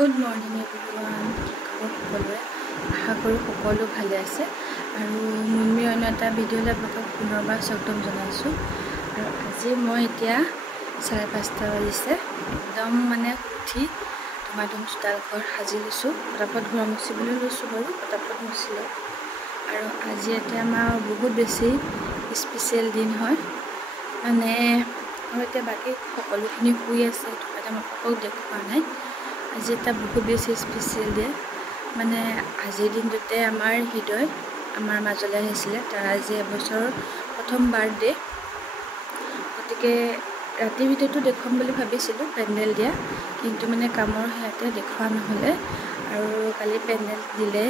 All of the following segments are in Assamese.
Good morning everyone. আশা কৰো সকলো ভালে আছে আৰু মুন্মি অন্য এটা ভিডিঅ'লৈ আপোনালোকক পুনৰবাৰ স্বাগতম জনাইছো আৰু আজি মই এতিয়া 5:30 বাজিছে একদম মানে উঠি টমাটম চোতাল ঘৰ সাজি লৈছো পটাপট ঘৰ মুচিবলৈ লৈছো বাৰু পটাপট মুচিলো আৰু আজি এটা আমাৰ বহুত বেছি স্পেশাল দিন হয় মানে আৰু এতিয়া বাকি সকলোখিনি শুই আছে এটা মই আপোনালোকক দেখুৱা নাই আজি এটা বহুত বেছি স্পেশাল ডে মানে আজিৰ দিনটোতে আমাৰ হৃদয় আমাৰ মাজলৈ আহিছিল তাৰ আজি এবছৰ প্ৰথম বাৰ্থডে গতিকে ৰাতি ভিডিঅ'টো দেখুৱাম বুলি ভাবিছিলো পেন্ডেল দিয়া কিন্তু মানে কামৰ হেতে দেখুৱা নহলে আৰু কালি পেন্ডেল দিলে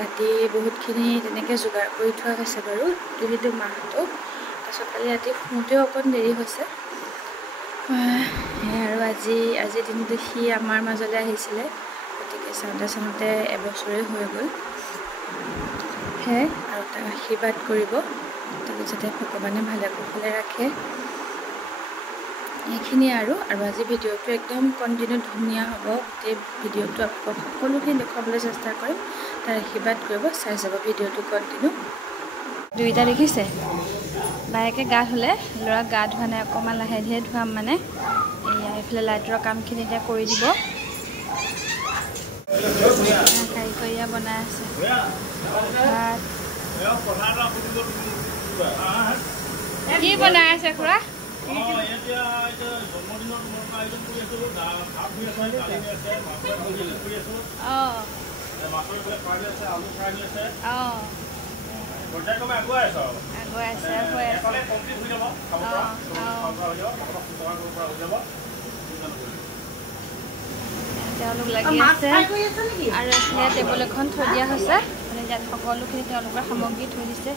ৰাতি বহুতখিনি তেনেকৈ যোগাৰ কৰি থোৱা হৈছে বাৰু কিন্তু মাহটো তাৰপিছত কালি ৰাতি শুওঁতেও অকণ দেৰি হৈছে আৰু আজি দিনটো সি আমাৰ মাজলৈ আহিছিলে গতিকে চাওঁতে এবছৰে হৈ গ'ল হে আৰু তাক আশীৰ্বাদ কৰিব তাক যাতে ভগৱানে ভালে কুশলে ৰাখে এইখিনি আৰু আজি ভিডিঅ'টো একদম কণ্টিনিউ ধুনীয়া হ'ব গোটেই ভিডিঅ'টো আপোনালোকক সকলোখিনি দেখুৱাবলৈ চেষ্টা কৰিম তাৰ আশীৰ্বাদ কৰিব চাই যাব ভিডিঅ'টো কণ্টিনিউ দুইটা দেখিছে বাইকে গা ধুলে ল'ৰা গা ধোৱা নাই অকণমান লাহে ধীৰে ধুৱাম মানে এইফালে লাইটৰ কামখিনি এতিয়া কৰি দিব কাৰিকৰীয়া বনাই আছে কি বনাই আছে খুৰা তেওঁলোক লাগি আছে আৰু এফালে টেবুল এখন থৈ দিয়া হৈছে মানে ইয়াত সকলোখিনি তেওঁলোকৰ সামগ্ৰী থৈ দিছে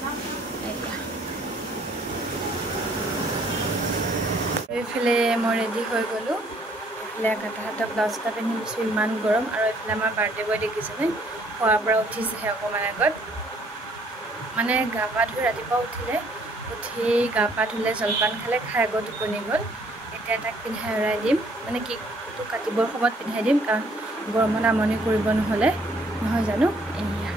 এইফালে মই ৰেডি হৈ গ'লো এইফালে কাটা ব্লাউজ এটা পিন্ধি লৈছোঁ ইমান গৰম আৰু এইফালে আমাৰ বাৰ্থডে বয় দেখিছেনে খোৱাৰ পৰা উঠিছেহে অকণমান আগত মানে গা পা ধুই ৰাতিপুৱা উঠি গা পা ধুলে জলপান খালে খাই আগত টোপনি গ'ল এতিয়া তাক পিন্ধাই উৰাই দিম মানে কেকটো কাটিবৰ সময়ত পিন্ধাই দিম কাৰণ গৰমত আমনি কৰিব নহ'লে নহয় জানো এয়া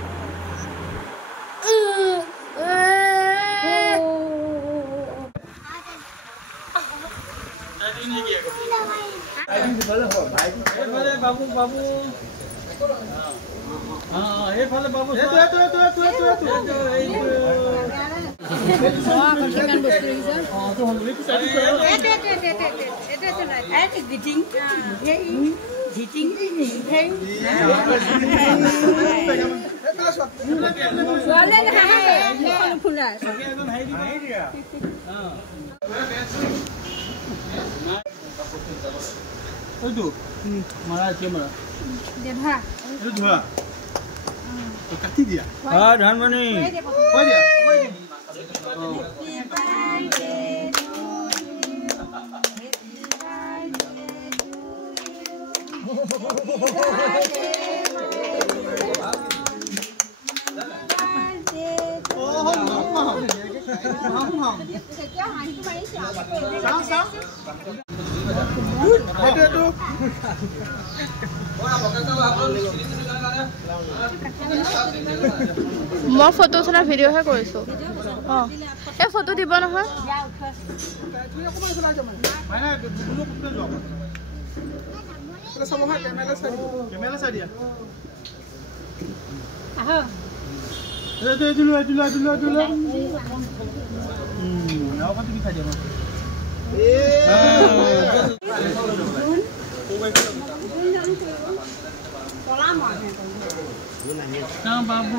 বাবু বাবু এইফালে বাবু কাটি দিয়া ধানমণি মই ফটো উঠা ভিডিঅ'হে কৰিছোঁ এই ফটো দিব নহয় বাবু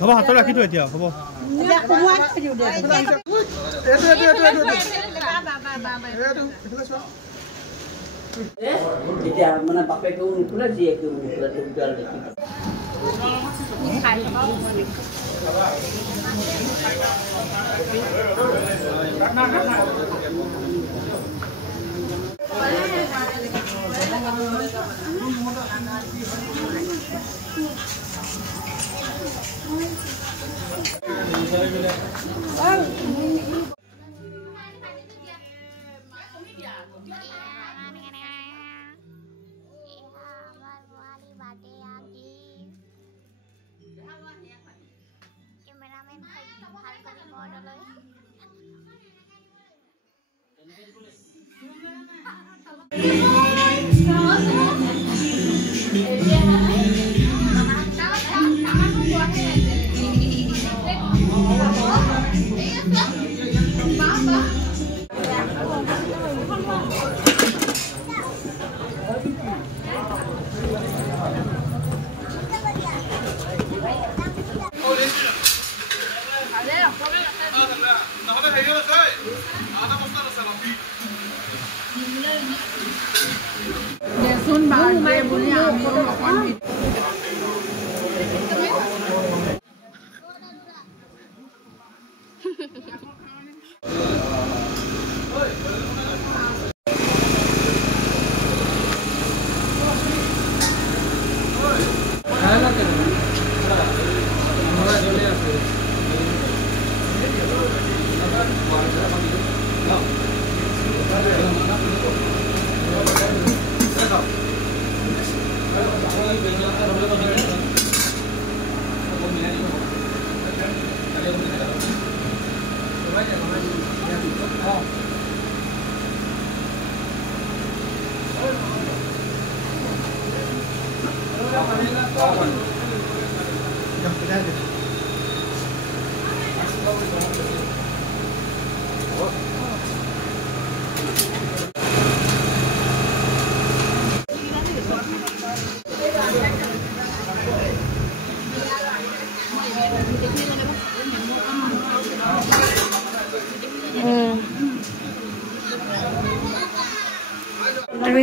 হ'ব হাতত ৰাখি থৈ এতিয়া হ'ব মানে বাপেকেও নুখোলে জীয়েকেও নুখোলে আৰু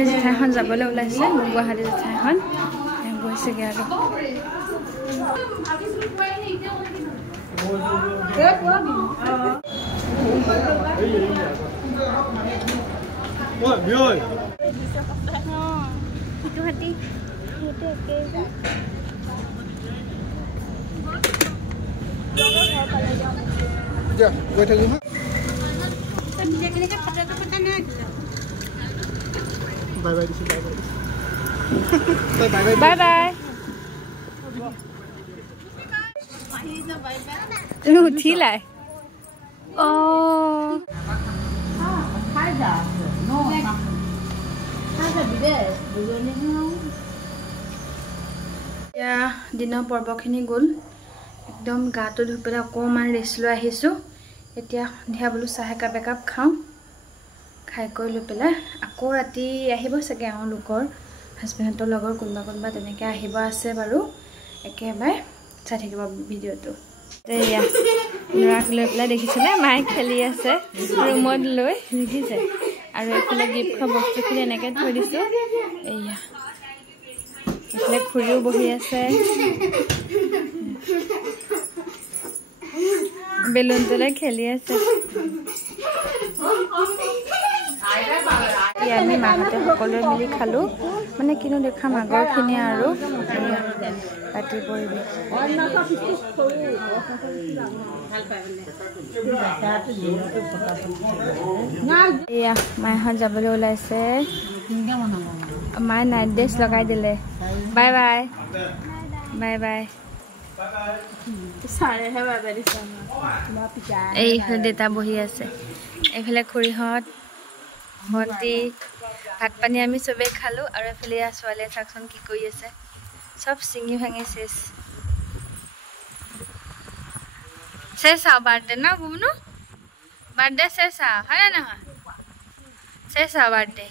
জেঠাইখন যাবলৈ ওলাইছে গুৱাহাটী জেঠাইখন গৈছেগৈ আৰু Bye bye. Lu uthi lại. Oh. Ya, dinar পৰ্বখিনি গ'ল একদম গাটো ধুই পেলাই অকমান ৰেষ্ট লৈ আহিছো এতিয়া সন্ধিয়া বলো চাহ একাপ খাওঁ খাই কৰি লৈ পেলাই আকৌ ৰাতি আহিব চাগে লোকৰ হাজবেণ্ডৰ লগৰ কোনবা তেনেকৈ আহিব আছে বাৰু একেবাৰে চাই থাকিব ভিডিঅ'টো এয়া ল'ৰাক লৈ পেলাই দেখিছেনে মায়ে খেলি আছে ৰুমত লৈ দেখিছে আৰু এইফালে গিফ্ট খোৱা বস্তুখিনি এনেকৈ থৈ দিছোঁ এয়া এইফালে খুৰীও বহি আছে বেলুন তলে খেলি আছে আমি মাহঁতে সকলোৱে মিলি খালোঁ মানে কিনো দেখাম আগৰখিনি আৰু ৰাতিৰ পৰিৱেশ এয়া মাহঁত যাবলৈ ওলাইছে মায়ে নাইট ড্ৰেছ লগাই দিলে বাই বাই বাই বাই এইফালে দেউতা বহি আছে এইফালে খুৰীহঁত ভণ্টি ভাত পানী আমি চবেই খালোঁ আৰু এইফালে ছোৱালীয়ে চাওকচোন কি কৰি আছে চব চিঙি ভাঙি চেচ আৰু বাৰ্থডে ন বুবনু বাৰ্থডে চেচ আৰু হয় নে নহয় চেচ আৰু বাৰ্থডে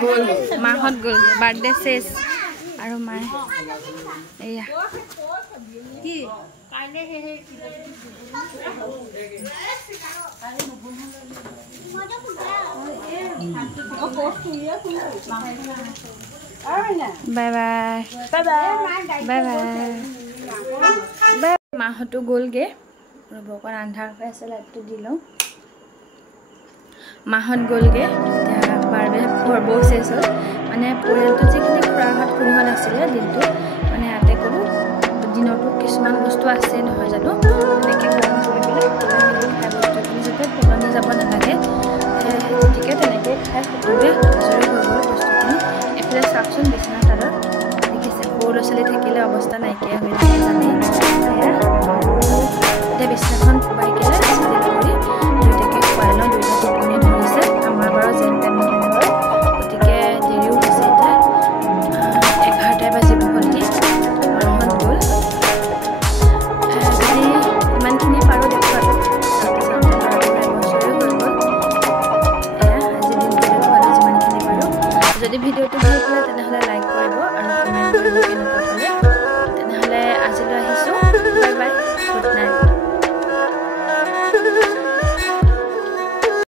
গ'ল মাহঁত গ'ল বাৰ্থডে চেচ আৰু মায়ে এয়া কি বাই বাই বাই বাই মাহঁতো গ'লগৈ ৰ'ব অকণ আন্ধাৰ হৈ আছে লাইটটো দি লওঁ মাহঁত গ'লগৈ এতিয়া পৰ্বও চেচ হ'ল মানে পৰিয়ালটো যিখিনি খুৰাহঁত খুৰীহঁত আছিলে দিনটো মানে ইয়াতে গ'লোঁ দিনতো কিছুমান বস্তু আছে অৱস্থা নাইকিয়া হৈ থাকে জানেই। এতিয়া বিছনাখন কোবাই কেনে চিজিল কৰি দুয়োটাকে খুৱাই লওঁ। দুয়োটা টোপনি ধৰিছে। আমাৰ বাৰু যেন তেন নহয়, গতিকে দেৰিও হৈছে। এতিয়া 11টাই বাজিব হ'লহি, মাহঁত গ'ল। যদি ইমানখিনি পাৰোঁ দেখুৱালোঁ। চাওঁতে চাওঁতে ল'ৰাটোৰ এবছৰে হৈ গ'ল। এয়া আজি দিনটো দেখুৱালোঁ যিমানখিনি পাৰোঁ। যদি ভিডিঅ'টো ভাল পালে তেনেহ'লে লাইক কৰিব আৰু